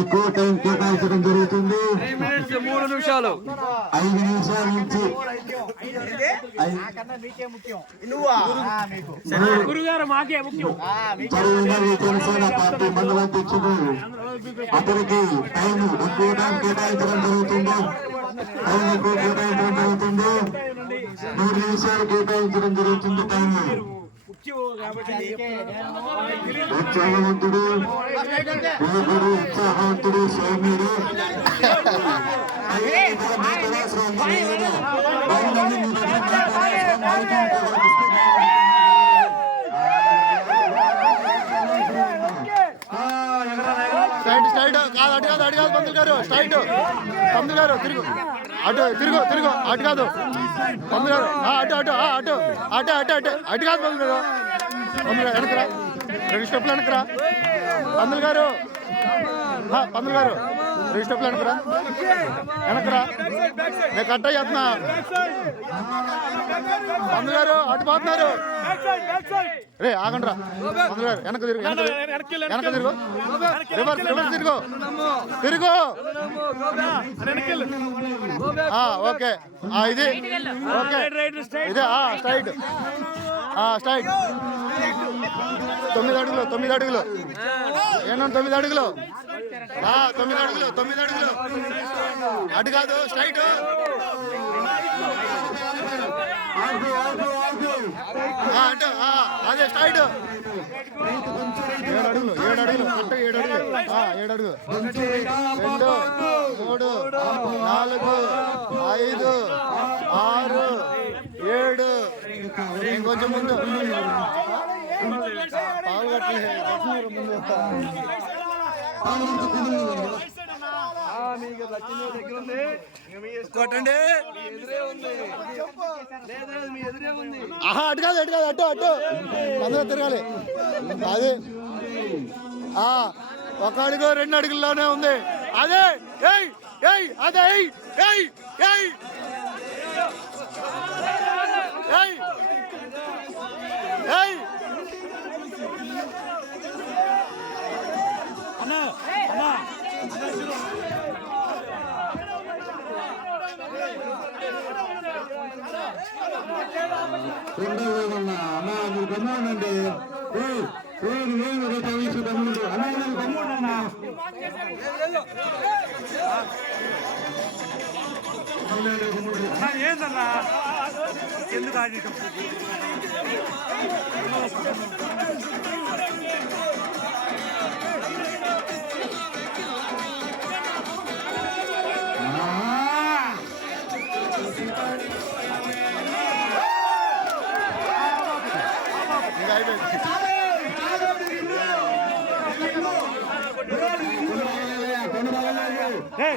ఎక్కువ టైం కేటాయించడం జరుగుతుంది. 3 నిమిషాలు 5 నిమిషాల నుంచి జనసేన పార్టీ మండలాధ్యక్షుడు అతనికి టైం ఎక్కువ టైం కేటాయించడం జరుగుతుంది. 3 నిమిషాలు కేటాయించడం జరుగుతుంది. టైం ఉత్సాహవంతుడు ఉత్సాహవంతుడు సౌమ్యుడు స్ట్రైట్ కాదు అటు కాదు పంతులు గారు స్ట్రైట్ పంతులు గారు తిరుగు అటు తిరుగు అటు కాదు పంతులు గారు అటు అటు అటు అటు అటు అటు అటు కాదు పంతులు గారు వెనకరా 2 స్టెప్లు వెనకరా పంతులు గారు 2 స్టెప్లు వెనకరా నేను కట్ అయ్యేస్తున్నా పంతులు గారు అటు పోతున్నారు రే ఆగండ్రా పంతులు గారు వెనక తిరుగు రివర్స్ తిరుగు ఓకే ఇది ఓకే ఇదే స్ట్రైట్ 9 అడుగులు ఏమన్నా 9 అడుగులు 9 అడుగులు అటు కాదు స్ట్రైట్ అంటే అదే స్ట్రైట్ 7 అడుగులు అంటే 7 అడుగులు 2 3 4 5 6 7 ఇంకొంచెం ముందు కొట్టండి అటు కాదు అటు అందరూ తిరగాలి అదే 1 అడుగు 2 అడుగుల్లోనే ఉంది అదే అదే రెండో వేదన్నా అన్నా మీరు గమ్మునండి. గమ్ముడు అన్నా గమ్ముడన్నా ఏందన్నా ఎందుకు ఆడి ఇంకా